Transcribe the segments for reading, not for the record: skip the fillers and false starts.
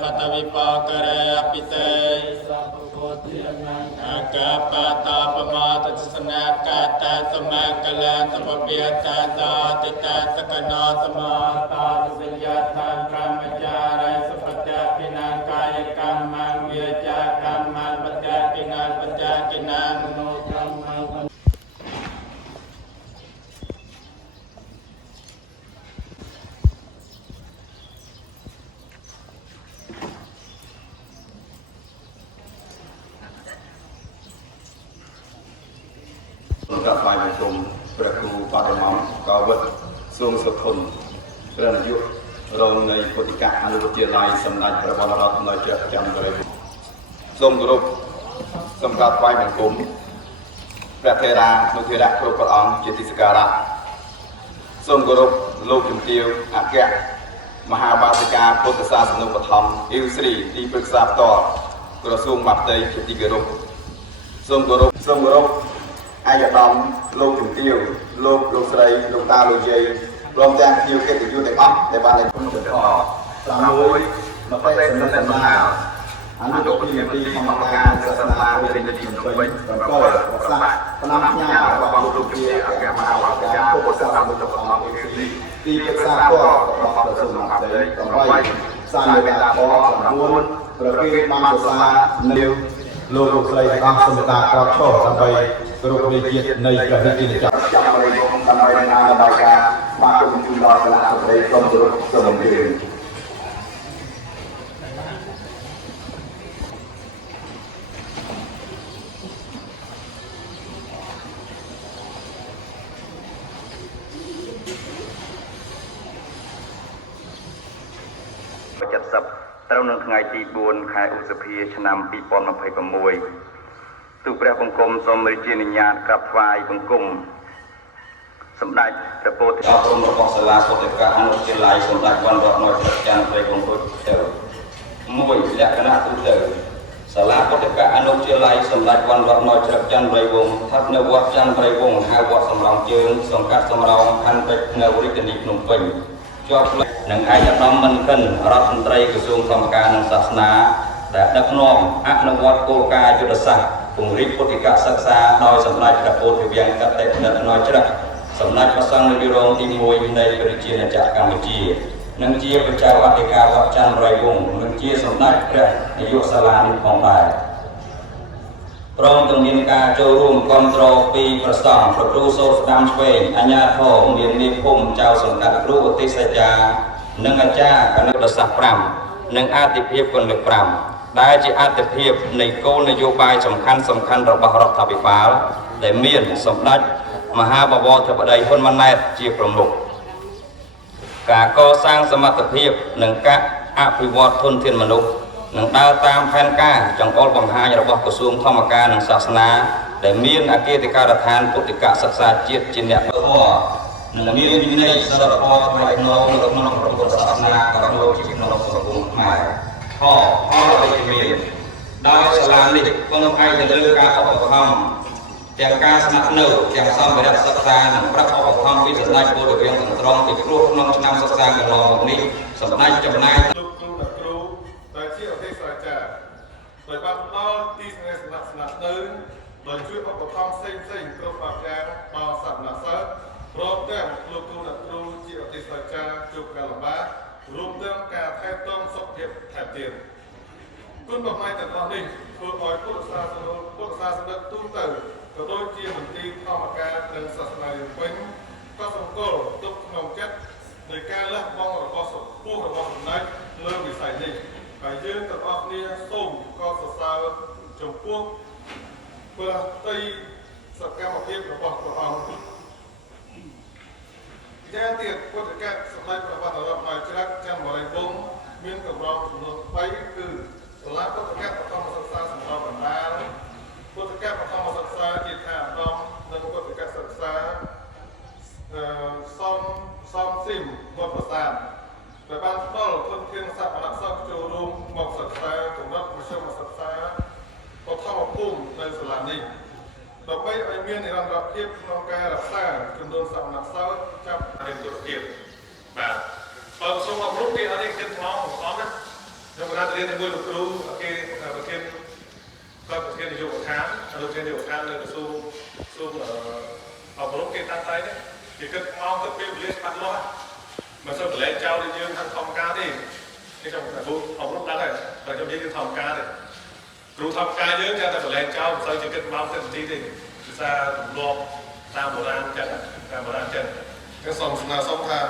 ปัตวิปากเรอภิเตอากาปตาปมาตสนะกาตาสมากะลาสปเปียตาตาติตาสกนาสมาตาสุญญาทานกรรมจาริสปัจจปินังกายกรรมังวิจากรรมังปัจจปินังปัจจกินังโนกรรมังกับฝ่ายประชุมประครูปาฐมกาวัดทรงสุขนเรื่องยุรองในปฏิกะอนุวิทยาลัยสำนักพระบรมราชนอยจำเลยทรงกรุบสำหรับฝ่ายประชุมพระเทรานุเทระครูประองค์จิติสการะทรงกรุบโลกจุมเตียวอักแกมหาบาสิกาพุทธศาสนุปธรรมอิวสรีที่ปรึกษาต่อกระทรวงมหาดไทยจิติกรุบทรงกรุบอายดอมโลกจุดเดียวโลกใสโลกตาโลกเยยรวมแจ้งคิวเกติยูในอัพในบ้านในทุ่งจุดพอสามมุ้ยมาเป็นศาสนาอันนี้ก็เป็นปีของกรรมการศาสนาเป็นจุดเป็นแล้วก็สร้างพนักงานระบบลูกเกียร์แก่มหาวิทยาลัยผู้ประสานมุตตะของที่ปรึกษาก็บอกกระทรวงมหาดไทยต่อไปสร้างเวลาพอสมบูรณ์ประเภทมังสวิรัตินิวโลกใสอัพสมตากรอบโชว์ทำไปกรุบเกียรติในประเทศจีนจับบริโภคทำไปในอาณาจักรมาเป็นจุดรอเป็นอาศัยกรมจุดสมบูรณ์จัดสับตระหนักไงตีบวนขายอุสเพียชนำปีปอนมาเผยประมวยตุพระบังคมสมริจินิญาตกับฝ่ายบังคมสำได้พระโพธิอาภรณ์ของสลาโพธิกาอนุเจลัยสำได้วันรอดน้อยประจันไปบังคมเตอมวยและคณะตุเตอสลาโพธิกาอนุเจลัยสำได้วันรอดน้อยประจันไปวงทับเนวัดจันไปวงหาวัดสำรองเจิงสงกัดสำรองพันไปเนวริกนิพนมเป็นจอบหนังไอ้จะน้อมมันขึ้นรัฐมนตรีกระทรวงธรรมการศาสนาแต่ดักน้อมอนุวัตโกกายุทธศักดิ์ปุริพุทธิกะศึกษาโดยสำนักพระโพธิเวียงกัตเตนน้อยจระสำนักพระสังฆนิโรธที่มวยในปริจินจากกัมพูชีนังเจียประชาวัติกาวัจันไรวงนังเจียสำนักพระนายกสลานิของได้พร้อมกับมีการโจร่วมคอนโทรปีประสานพระครูโสดำสเปนอัญญาทองเมียนนิพมเจ้าสังกัดครูอุติสัจจานังอาจารย์คณะรัศปรามนังอาติเพียบคนเลือกปรามได้จะอาติเพียบในโกนโยบายสำคัญระบาดรัฐบาลแต่เมียนสมนัตมหาบวรเทวดาคนมันแนบเจียประมุขการก่อสร้างสมรรถเพียบหนึ่งกะอภิวัตทนเทียนมนุษย์หนึ่งดาวตามแผนการจังอลบังหายระบบกระทรวงธรรมการหนึ่งศาสนาแต่เมียนอาเกติการทานปุติกะศึกษาเจียจินเนี่ยพ่อหนึ่งเมียนวินัยสารพัดไว้น้องระบบน้องระบบศาสนากับโลกิจน้องสังคมใหม่พ่ออะไรเมียนดาวสลานิกองไอจะเลือกการออกคำแต่การสนับสนุนอย่างซ้ำไปรับศึกษาหนึ่งพระออกคำวิจารณ์โปรดเวียงตรองติดรูปน้องนำศึกษากันรอแบบนี้สำนักจำนายโดยบ้านนอที่สนับสนุนโดยช่วยประกอบความเซ็งกรมป่าแก่ต่อสัตว์นักเสือรวมทั้งลูกครูนักครูที่อธิษฐานจะจุกกาลบ้ารวมทั้งการแทนต้องสอบเทียบแทนเตียนคุณบอกไม่แต่ตอนนี้เพื่อคอยพุทธศาสนาตุ้งเติร์ก็โดยเจียมตีธรรมการหนึ่งศาสนาเป็นก็สมบูรณ์ตุกนองจัดในการเลือกบ้องระบบสมผู้ระบบนั้นเริ่มวิสัยนี้ไปยืนกับออกนี้ส่งก็สสาวจมพวกเพื่อตีสักการมาเทียบระบบตัวเอาแจ้งเตียบพุทธการสมัยประวัติเราหมายจักจังหวัดบงเมืองกับเราหนุนไปคือสลาพุทธการประกอบศึกษาสำหรับบัณฑิตพุทธการประกอบศึกษาจิตหาดอมและพุทธการศึกษาซ้อมซิมบทประสานแต่บางต้นคนเพียงสับนักสับโจรุมหมอกศึกษาถึงรับผู้เชี่ยวชาญศึกษาพอเข้ามาพุ่งในสลานี้ต่อไปไอเมียนในลำดับเทียบน้องการรักษาจำนวนสับนักสับจับเป็นตัวเทียบแบบเปิดส่งออกรูปที่อะไรเกินท้องของเขานะยังไง ณะเรียนในมวยลูกครูประเทศก็ประเทศนโยบายค้านประเทศนโยบายเลยสู้เอาพลุเกตันไตเนี่ยthì cứ mong tập viên lên mặt lo mà sao phải lấy trao đi dương thằng thòng cá đi cái trong cái vụ ông lúc đó này và trong những thòng cá này dù thòng cá dương ra là phải lấy trao sao chỉ cần mong tận tí thì ra lo ta bộ đàn chân cái sông tha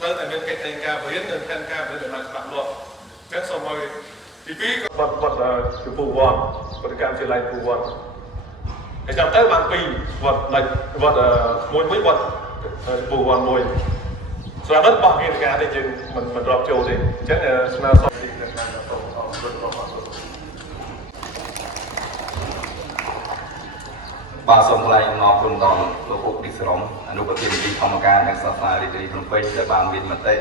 tới tại bên cạnh tay ca với hết thân ca với để bạn lo các sông rồi thì phí vật cái phù vòn vật cam chỉ lại phù vòn cái trong tới bạn pì vật môi với vật phù vòn môi sau đó bằng cái cả thì mình drop chiều thì chắc là sau thì bà sông lại ngọc cùng đòn lục ục đi sớm anh lúc đầu đi tham gia các sản phẩm đi trong phê để bàn viên mặt tây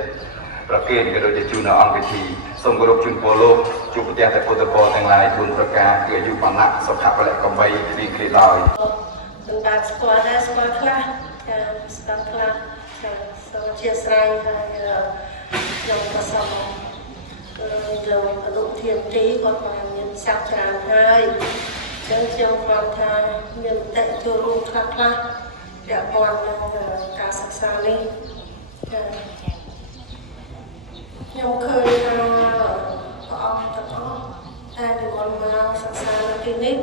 ប្រគេនក៏ដូចជាជូននៅអង្គពិធីសូមគោរពជូនពរលោកជួបប្រទះតែពុទ្ធពរទាំងឡាយគុណប្រការគឺអាយុវណ្ណៈសុខៈពលៈកំបីរីករាយឡើយនឹងបានស្គាល់ដែរស្គាល់ខ្លះស្គាល់ខ្លះសូមអធិស្ឋានហើយខ្ញុំក៏សូមលោកអនុធានទីគាត់បានមានសាប់ច្រើនហើយចឹងខ្ញុំគាត់ថាមានតេចូលរួមខ្លះពាក់ព័ន្ធនឹងការសិក្សានេះខ្ញុំឃើញថាព្រះអង្គទាំងអស់តែនិមន្តមកសិក្សានៅទីនេះ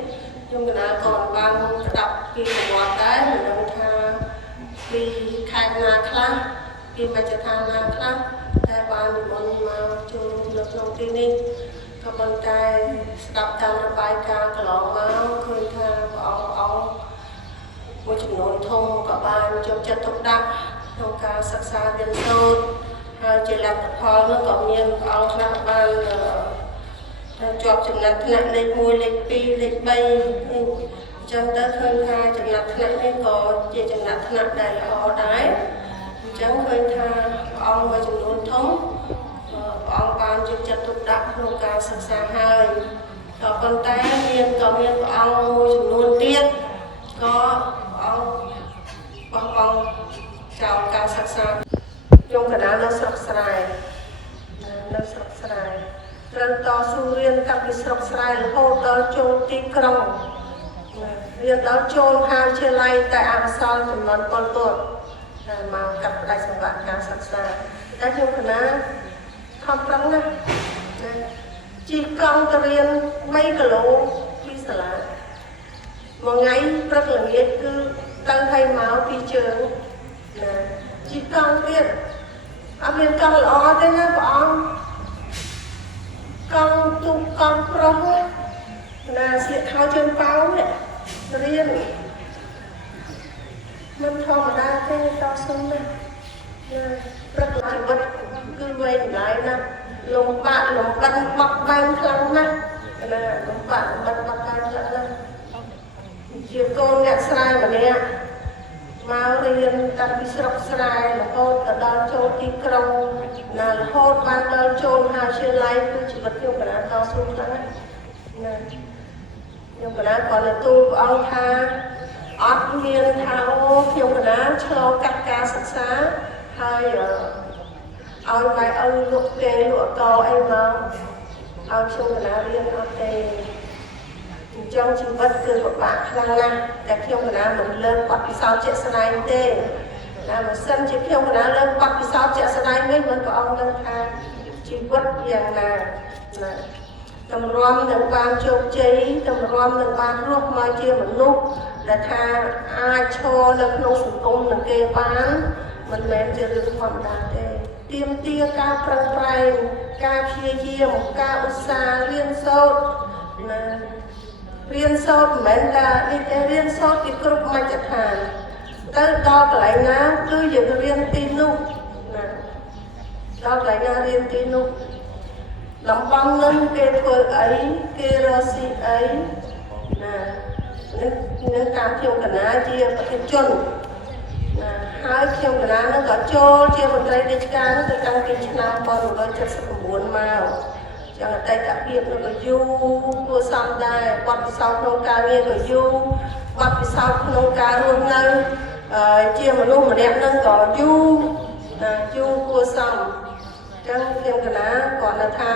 ខ្ញុំកណាក៏បានស្ដាប់ពីប្រវត្តិដែរមិនដឹងថាពីខេត្តណាខ្លះពីបច្ចុប្បន្នណាខ្លះតែបាននិមន្តមកចូលនៅក្នុងទីនេះក៏ប៉ុន្តែស្ដាប់តាមរបាយការណ៍កន្លងមកឃើញថាព្រះអង្គមួយចំនួនធំក៏បានយកចិត្តទុកដាក់ក្នុងការសិក្សារៀនសូត្រហើយជាលទ្ធផលនោះក៏មានព្រះអង្គខ្លះបានជាប់ចំណាត់ថ្នាក់លេខ1លេខ2លេខ3អញ្ចឹងទៅឃើញថាចំណាត់ថ្នាក់នេះក៏ជាចំណាត់ថ្នាក់ដែលល្អដែរអញ្ចឹងឃើញថាព្រះអង្គមួយចំនួនធំព្រះអង្គបានយកចិត្តទុកដាក់ក្នុងការសិក្សាហើយក៏ប៉ុន្តែមានព្រះអង្គមួយចំនួនទៀតក៏ព្រះអង្គបោះបង់ចោលការសិក្សាខ្ញុំកណានៅស្រុកស្រែត្រូវតស៊ូរៀនតាំងពីស្រុកស្រែរហូតដល់ចូលទីក្រុងរៀនដល់ចូលមហាវិទ្យាល័យតែអក្សរចំនួន7ទល់មកកាត់ផ្ដាច់សង្វាក់ការសិក្សាតែខ្ញុំកណាខំប្រឹងណាស់ជិះកង់ទៅរៀន3គីឡូពីសាលាមួយថ្ងៃព្រឹកល្ងាចគឺទៅហើយមកពីជើងជិះកង់ទៀតអត់មានកង់ល្អទេណាព្រះអង្គកង់ទូកកង់ប្រុសណាស្លៀកខោជើងប៉ោនេះរៀនមិនធម្មតាទេតស៊ូណាស់ព្រឹកជីវិតគឺវែងម្លាយណាស់លំបាកលំបិនបត់បែនខ្លាំងណាស់ណាលំបាកលំបិនបត់បែនខ្លាំងណាស់ជាកូនអ្នកស្រែម្នាក់មករៀនតាំងពីស្រុកស្រែរហូតដល់ចូលទីក្រុងណារហូតបានដល់ចូលមហាវិទ្យាល័យគឺជីវិតខ្ញុំកណាតស៊ូខ្លាំងណាស់ខ្ញុំកណាក៏លើទូលព្រះអង្គថាអត់មានថាអូខ្ញុំកណាឆ្លងកាត់ការសិក្សាហើយឲ្យម៉ែឪលក់គេលក់កោអីមកឲ្យខ្ញុំកណារៀនអត់ទេអញ្ចឹងជីវិតគឺពិបាកខ្លាំងណាស់តែខ្ញុំកណាមិនលើកបទពិសោធន៍ជាក់ស្ដែងទេតែបើសិនជាខ្ញុំកណាលើកបទពិសោធន៍ជាក់ស្ដែងវិញមិនព្រះអង្គនឹងថាជីវិតយ៉ាងណាតម្រាំនឹងបានជោគជ័យតម្រាំនឹងបានរស់មកជាមនុស្សដែលថាអាចឈរនៅក្នុងសង្គមនឹងគេបានមិនមែនជារឿងធម្មតាទេទាមទារការប្រឹងប្រែងការព្យាយាមការឧស្សាហ៍រៀនសូត្ររៀនសូត្រមិនមែនថារៀនសូត្រពីគ្រប់មជ្ឈដ្ឋានទៅដល់កន្លែងណាគឺយើងរៀនទីនោះដល់កន្លែងណារៀនទីនោះតំបន់នឹងគេធ្វើអីគេរកស៊ីអីនឹងតាមខ្ញុំកណាជាប្រតិជនហើយខ្ញុំកណានឹងក៏ចូលជាមន្ត្រីរាជការទៅតាំងពីឆ្នាំ1979មកចឹងអតីតភាពនោះក៏យូរគួរសមដែរបទពិសោធន៍ក្នុងការងារក៏យូរបទពិសោធន៍ក្នុងការរស់នៅជាមនុស្សម្នាក់នឹងក៏យូរគួរសមចឹងខ្ញុំកណាគាត់ថា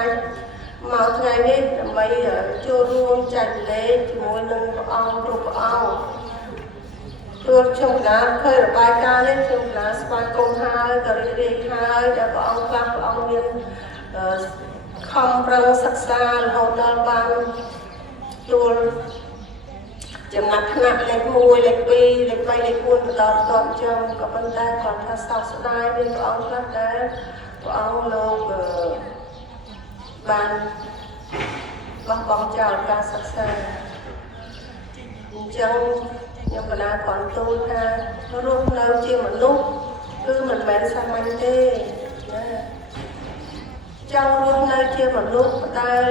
ម មកថ្ងៃនេះដើម្បីចូលរួមចែករំលែកជាមួយនឹងព្រះអង្គគ្រប់ព្រះអង្គព្រោះខ្ញុំកណ្ដាលឃើញរបាយការណ៍នេះខ្ញុំកណ្ដាលស្វាគមន៍ហើយក៏រីករាយហើយដែលព្រះអង្គខ្លះព្រះអង្គមានខំប្រឹងសិក្សារហូតដល់បានទួលចំណាត់ថ្នាក់លេខ1លេខ2លេខ3លេខ4បន្តតចឹងក៏ប៉ុន្តែគាត់ថាសោកស្ដាយមានព្រះអង្គខ្លះដែរព្រះអង្គលោកបានបោះបង់ចោលការសិក្សាអញ្ចឹងខ្ញុំកណាគាត់ទូលថារស់នៅជាមនុស្សគឺមិនមែនសាមញ្ញទេណាចង់រស់នៅជាមនុស្សដែល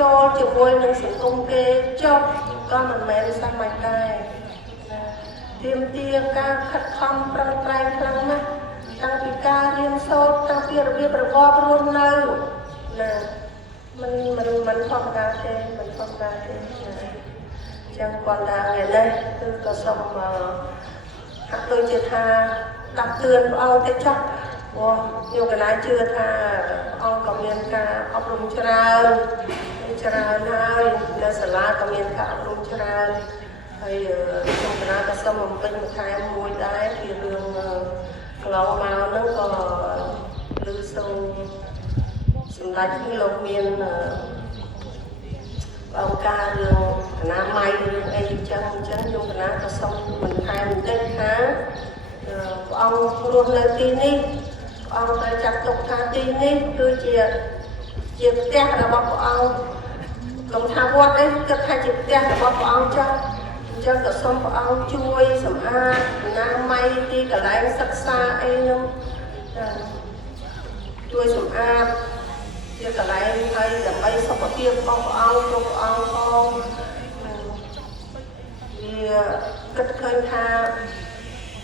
ចូលជាមួយនឹងសង្គមគេចប់ក៏មិនមែនសាមញ្ញដែរទាមទារការខិតខំប្រឹងប្រែងខ្លាំងណាស់តាំងពីការរៀនសូត្រតាំងពីរបៀបរបបរស់នៅណាមិនធម្មតាទេមិនធម្មតាទេចឹងគាត់ថាថ្ងៃនេះគឺក៏សូមហាក់ដូចជាថាដាក់ទឿនព្រះអង្គទៅចុះព្រោះខ្ញុំកណាជឿថាអង្គក៏មានការអប់រំច្រើនហើយនៅសាលាក៏មានការអប់រំច្រើនហើយខ្ញុំកណាក៏សូមបំពេញបន្ថែមមួយដែរពីរឿងកន្លងមកហ្នឹងក៏ឮសូមសម្ដេចលោកមានអង្គការរឿងអនាម័យរឿងអីចឹងខ្ញុំកណាក៏សូមបន្ថែមបន្តិចថាព្រះអង្គរស់នៅទីនេះព្រះអង្គត្រូវចាត់ទុកថាទីនេះគឺជាផ្ទះរបស់ព្រះអង្គកុំថាវត្តអីគិតថាជាផ្ទះរបស់ព្រះអង្គចាស់អញ្ចឹងក៏សូមព្រះអង្គជួយសម្អាតអនាម័យទីកន្លែងសិក្សាអីនោះជួយសម្អាតជាកន្លែងហើយដើម្បីសុខភាពរបស់ព្រះអង្គគ្រប់ព្រះអង្គផងវាគិតឃើញថា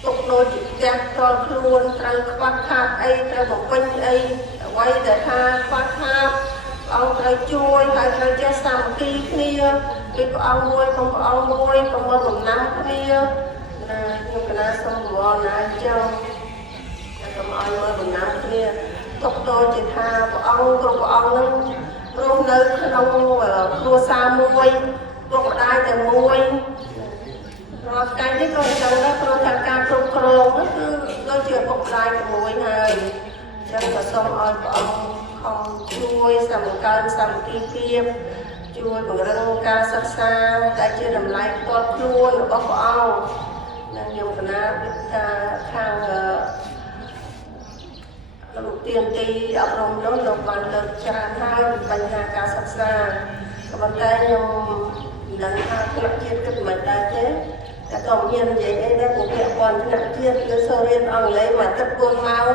ទុកដូចជាផ្ទះតលខ្លួនត្រូវខ្វះខាតអីត្រូវបំពេញអីអ្វីដែលថាខ្វះខាតព្រះអង្គត្រូវជួយហើយត្រូវចេះសាមគ្គីគ្នាពីព្រះអង្គមួយផងព្រះអង្គមួយប្រមូលដំណាំគ្នាណាខ្ញុំកណាសូមរំលងណាចឹងកុំឲ្យមើលដំណាំគ្នាទុកដូចជាថាព្រះអង្គគ្រប់ព្រះអង្គនឹងរស់នៅក្នុងគ្រួសារមួយពុកម្ដាយតែមួយរាល់ថ្ងៃនេះក៏ចឹងដែរព្រោះថាការគ្រប់គ្រងគឺដូចជាពុកម្ដាយតែមួយហើយចឹងក៏សូមឲ្យព្រះអង្គខំជួយសម្កើនសាមគ្គីភាពជួយពង្រឹងការសិក្សាដែលជាតម្លៃផ្ទាល់ខ្លួនរបស់ព្រះអង្គនិងខ្ញុំកណាថាខាងលោកទានទីអប់រំនោះលោកបានលើកច្រើនហើយពីបញ្ហាការសិក្សាក៏ប៉ុន្តែខ្ញុំមិនដឹងថាថ្នាក់ជាតិគិតមិនដែរទេតែក៏មាននិយាយអីដែរពួកពាក់ព័ន្ធថ្នាក់ជាតិគឺសូមរៀនអង់គ្លេសមួយអាទិត្យ4ម៉ោង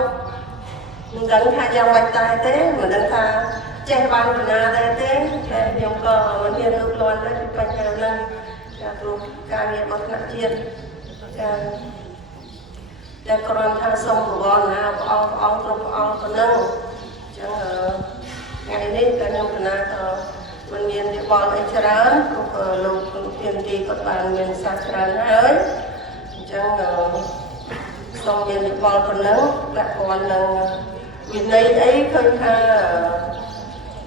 មិនដឹងថាយ៉ាងម៉េចដែរទេមិនដឹងថាចេះបានប៉ុណ្ណាដែរទេតែខ្ញុំក៏មិនមានលើកលាន់ដែរពីបញ្ហាហ្នឹងចាព្រោះការងាររបស់ថ្នាក់ជាតិចាតែគ្រាន់ថាសូមប្រវត្តិណាព្រះអង្គគ្រប់ព្រះអង្គប៉ុណ្ណឹងអញ្ចឹងថ្ងៃនេះក៏ខ្ញុំកណាក៏មិនមានវិបល់អីច្រើនព្រោះលោកទានទីគាត់បានមានសាស្ត្រច្រើនហើយអញ្ចឹងសូមមានវិបល់ប៉ុណ្ណឹងពាក់ព័ន្ធនឹងវិន័យអីឃើញថា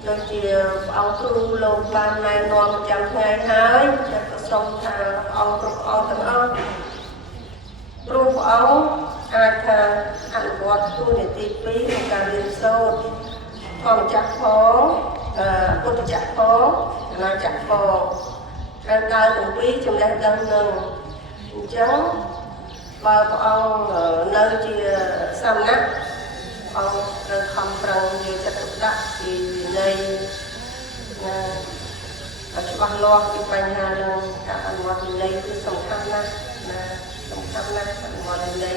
ដូចជាព្រះអង្គគ្រូលោកបានណែនាំប្រចាំថ្ងៃហើយចាក៏សូមថាព្រះអង្គគ្រប់ព្រះអង្គទាំងអស់ព្រោះព្រះអង្គអាចថាអនុវត្តទូនាទី2ក្នុងការរៀនសូត្រធម្មចក្រផងពុទ្ធចក្រផងអនាចក្រផងត្រូវដើរទាំងពីរចំណេះដឹងនឹងអញ្ចឹងបើព្រះអង្គនៅជាសាមណគអង្គត្រូវខំប្រឹងយកចិត្តទុកដាក់ពីវិន័យច្បាស់លាស់ពីបញ្ហានឹងការអនុវត្តវិន័យគឺសំខាន់ណាស់សំខាន់ណាស់អនុវត្តវិន័យ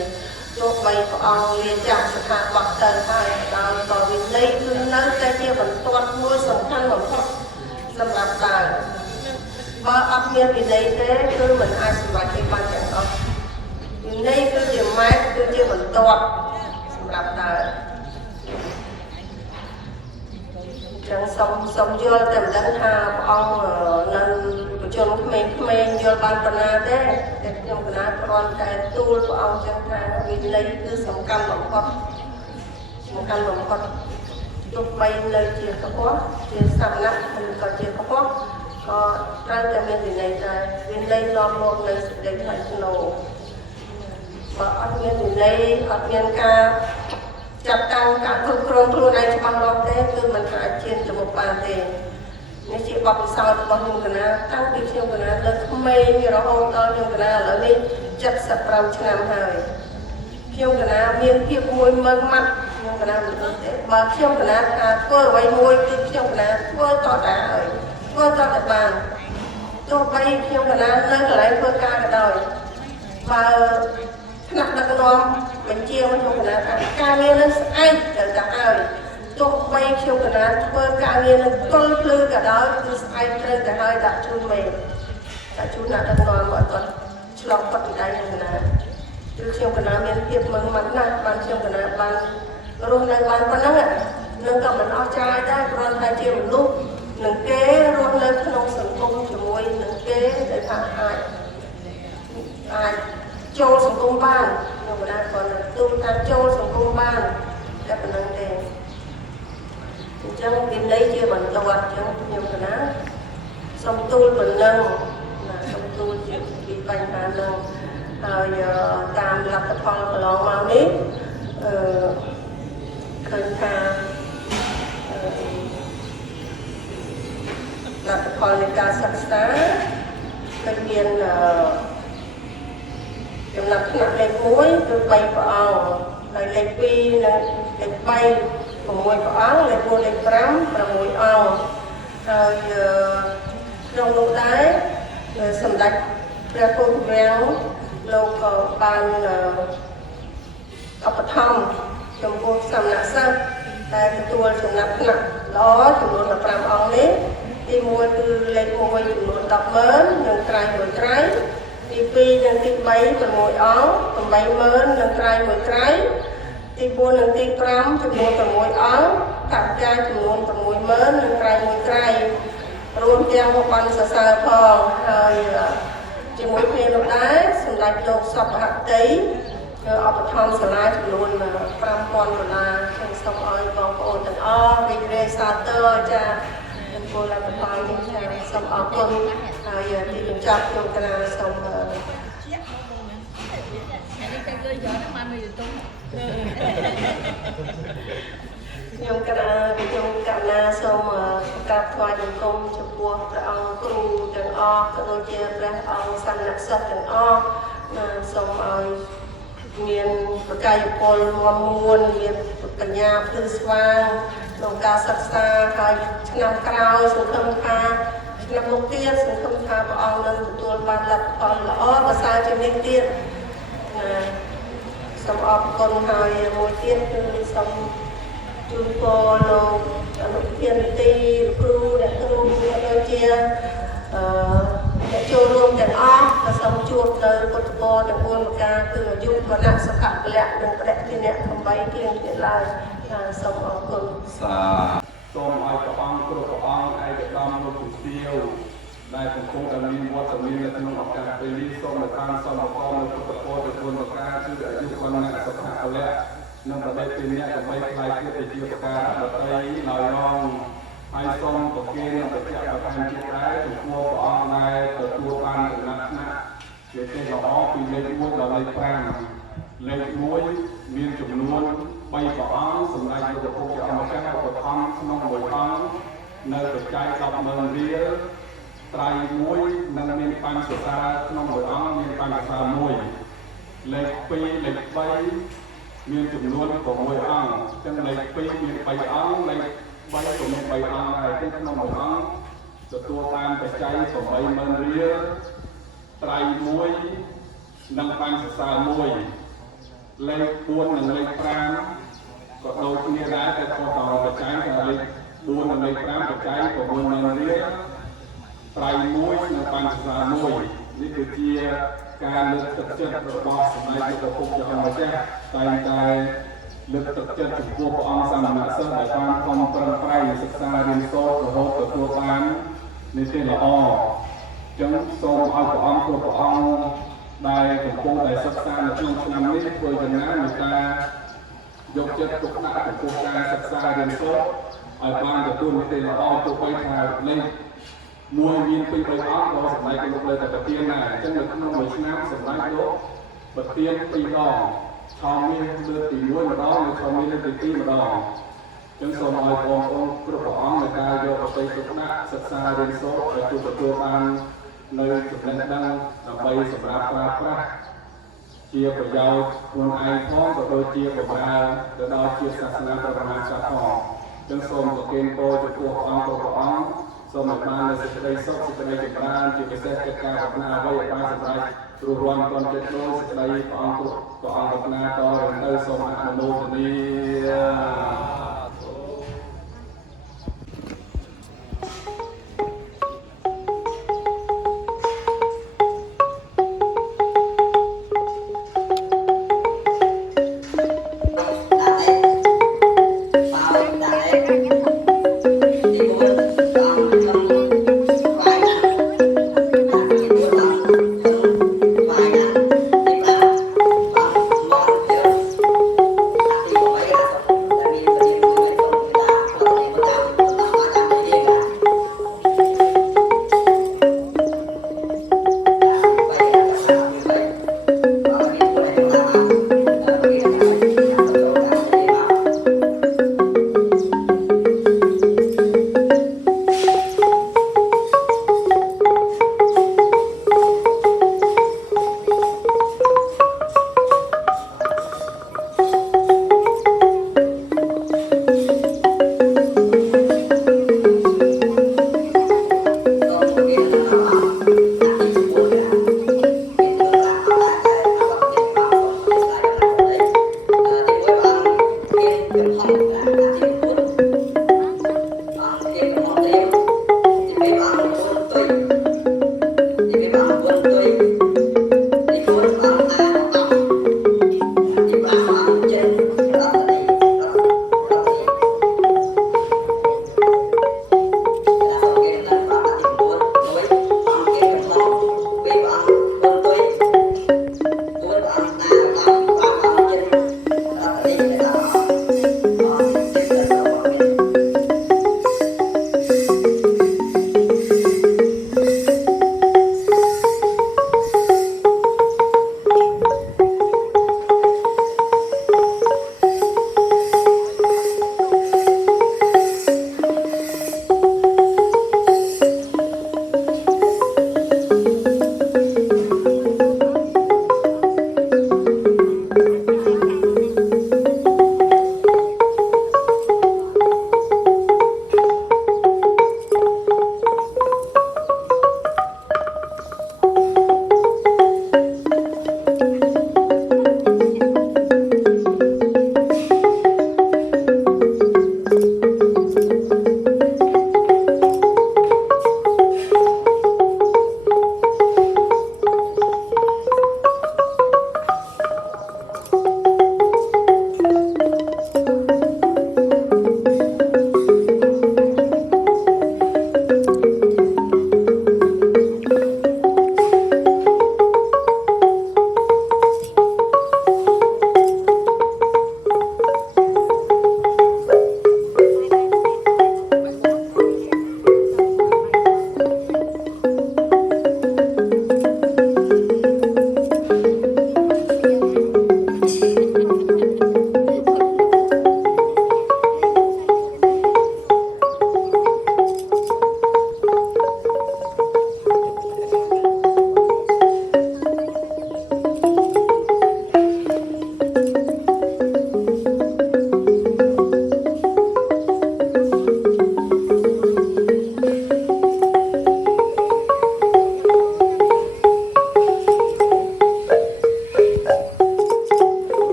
ទោះបីព្រះអង្គលាចាក់ស្ថាប័នទៅហើយដោយក៏វិន័យគឺនៅតែជាបន្ទាត់មួយសំខាន់បំផុតសម្រាប់ដើរបើអត់មានវិន័យទេគឺមិនអាចសម្រេចទេបានទាំងអស់វិន័យគឺជាម៉ែត្រគឺជាបន្ទាត់សម្រាប់ដើរចឹងសូមយល់តែមិនដឹងថាព្រះអង្គនៅប្រជជនក្មេងៗយល់បានប៉ុណ្ណាទេតែខ្ញុំកណាគ្រាន់តែទូលព្រះអង្គចឹងថាវិន័យគឺសំខាន់បំផុត ទោះបីនៅជាកពស់ជាសាមណៈឬក៏ជាកពស់ក៏ត្រូវតែមានវិន័យដែរវិន័យនាំមកនៅសេចក្តីថ្លៃថ្នូរបើអត់មានវិន័យអត់មានការចាត់តាំងការគ្រប់គ្រងខ្លួនឯងច្បាស់លាស់ទេគឺមិនអាចជៀនទៅមុខបានទេនេះជាបទពិសោធន៍របស់ខ្ញុំកណាតាំងពីខ្ញុំកណាលើកក្មេងរហូតដល់ខ្ញុំកណាឥឡូវនេះ75ឆ្នាំហើយខ្ញុំកណាមានភាពមួយមើងម៉ាត់ខ្ញុំកណាមិនដឹងទេបើខ្ញុំកណាថាធ្វើអ្វីមួយគឺខ្ញុំកណាធ្វើតតែហើយធ្វើតតែបានទោះបីខ្ញុំកណានៅកន្លែងធ្វើការក៏ដោយបើថ្នាក់ដឹកនាំបញ្ជាខ្ញុំកណាថាការងារនឹងស្អែកទៅតែហើយទោះបីខ្ញុំកណាធ្វើការងារនឹងគល់ភ្លឺក៏ដោយគឺស្អែកត្រូវតែហើយដាក់ជូនមេដាក់ជូនអ្នកដឹកនាំឲ្យគាត់ឆ្លងបទវិដ័យខ្ញុំកណាគឺខ្ញុំកណាមានភាពមឹងម៉ាត់ណាស់បានខ្ញុំកណាបានរស់នៅបានប៉ុណ្ណឹងនឹងក៏មិនអស់ចាយដែរព្រោះតែជាមនុស្សនឹងគេរស់នៅក្នុងសង្គមជាមួយនឹងគេដែលថាអាចចូលសង្គមបានខ្ញុំកណាគាត់ទូលថាចូលសង្គមបានតែប៉ុណ្ណឹងទេអញ្ចឹងវិន័យជាបន្តអញ្ចឹងខ្ញុំកណាសូមទូលប៉ុណ្ណឹងសូមទូលជាពីបញ្ហានឹងហើយតាមលទ្ធផលកន្លងមកនេះឃើញថាលទ្ធផលនៃការសិក្សាគឺមានចំណាត់ថ្នាក់លេខ1គឺ3ព្រះអង្គហើយលេខ2និងលេខ3 6ព្រះអង្គលេខ4លេខ5 6អង្គហើយក្នុងនោះដែរសម្ដេចព្រះពុទ្ធវាំងលោកក៏បានឧបត្ថម្ភចំពោះសំណាក់សិស្សដែលទទួលចំណាត់ថ្នាក់ល្អចំនួន15អង្គនេះទី1គឺលេខ1ចំនួន100000និងក្រៃ1ក្រៃទី2និងទី3 6អង្គ80000និងក្រៃ1ក្រៃទី4និងទី5ចំនួន6អង្គកាត់ចាយចំនួន60000និងក្រៃ1ក្រៃរួមទាំងបានសរសើរផងហើយជាមួយគ្នានោះដែរសម្ដេចលោកសពហតីឧបត្ថម្ភសាលាចំនួន$5000ខ្ញុំសូមឲ្យបងប្អូនទាំងអស់រីករាយសាទរចាចំពោះលទ្ធផលនេះចាសូមអរគុណហើយទីបញ្ចប់ខ្ញុំកណាសូមខ្ញុំកណាសូមក្រាបថ្វាយបង្គំចំពោះព្រះអង្គគ្រូទាំងអស់ក៏ដូចជាព្រះអង្គសន្និសិទទាំងអស់សូមឲ្យមានប្រកាយពលមមមួនមានបញ្ញាភ្លឺស្វាងក្នុងការសិក្សាហើយឆ្នាំក្រោយសង្ឃឹមថាឆ្នាំមុខទៀតសង្ឃឹមថាព្រះអង្គនឹងទទួលបានលទ្ធផលល្អប្រសើរជាងនេះទៀតសូមអរគុណហើយមួយទៀតគឺសូមជូនពរលោកអនុប្រធានទីគ្រូអ្នកគ្រូដូចជាអ្នកចូលរួមទាំងអស់ក៏សូមជួបទៅពុទ្ធពរទាំង4ប្រការគឺអាយុវណ្ណៈសុខៈពលៈនិងបដិធានៈ8គ្រៀងទៀតឡើយសូមអរគុណសាសូមឲ្យព្រះអង្គគ្រប់ព្រះអង្គឯកឧត្តមលោកជំទាវដែលកំពុងតែមានវត្តមាននៅក្នុងឱកាសពេលនេះសូមឲ្យបានសូមអរគុណនៅពុទ្ធពរទាំង4ប្រការគឺអាយុវណ្ណៈសុខៈពលៈនិងបដិធានៈដើម្បីខ្លាយជាជាប្រការដតីឡើយឡងហើយសូមប្រគេនបច្ចៈបឋមជាដែរចំពោះព្រះអង្គដែលទទួលបានដំណាក់ថ្នាក់ជាទេល្អពីលេខ1ដល់លេខ5លេខ1មានចំនួន3ព្រះអង្គសម្ដេចព្រះពុទ្ធជាអម្ចាស់ឧបត្ថម្ភក្នុងមួយអង្គនៅបច្ច័យ100000រៀលត្រៃ1និងមានបញ្ញសរសើរក្នុងមួយអង្គមានបញ្ញសរសើរ1លេខ2លេខ3មានចំនួន6អង្គចឹងលេខ2មាន3អង្គលេខ3ក៏មាន3អង្គដែរគឺក្នុងមួយអង្គទទួលបានបច្ច័យ80000រៀលត្រៃ1និងបញ្ញសរសើរ1លេខ4និងលេខ5ក៏ដូចគ្នាដែរតែខុសដល់បច្ច័យតែលេខ4និងលេខ5បច្ច័យ60000រៀលត្រៃ1និងបញ្ញសរសើរ1នេះគឺជាការលើកទឹកចិត្តរបស់សម្ដេចព្រះពុទ្ធជាអម្ចាស់តែងតែលើកទឹកចិត្តចំពោះព្រះអង្គសាមណសិស្សដែលបានខំប្រឹងប្រែងសិក្សារៀនសូត្ររហូតទទួលបាននិទេសល្អអញ្ចឹងសូមឲ្យព្រះអង្គគ្រប់ព្រះអង្គដែលកំពុងតែសិក្សានៅក្នុងឆ្នាំនេះធ្វើយ៉ាងណាមេត្តា យកចិត្តទុកដាក់ចំពោះការសិក្សារៀនសូត្រឲ្យបានទទួលនិទានល្អទោះបីថាលេខមួយមានពីរបីអង្គក៏សម្ដែងទៅលើតែប្រធានដែរអញ្ចឹងនៅក្នុងមួយឆ្នាំសម្ដែងលោកប្រធានពីរដងឆោមមានលើកទី1ម្ដងនិងឆោមមានលើកទី2ម្ដងចឹងសូមឲ្យបងប្អូនគ្រប់ព្រះអង្គในការយកប្រតិទុកដាក់សិក្សារៀនសូត្រឲ្យទទួលបាននៅចំណេះដឹងដើម្បីសម្រាប់ប្រើប្រាស់ជាប្រយោជន៍ខ្លួនឯងផងក៏ដូចជាបម្រើទៅដល់ជាសាសនាព្រះមហាក្សត្រផងចឹងសូមប្រគេនពរចំពោះអង្គព្រះអង្គសូមឲ្យបាននូវសេចក្តីសុខសេចក្តីចម្រើនជាពិសេសកិច្ចការប្រាថ្នាអ្វីឲ្យបានសម្រេចរួចរាល់ទាន់ចិត្តដូចសេចក្តីព្រះអង្គគ្រប់ព្រះអង្គប្រាថ្នាតទៅសូមអនុមោទនា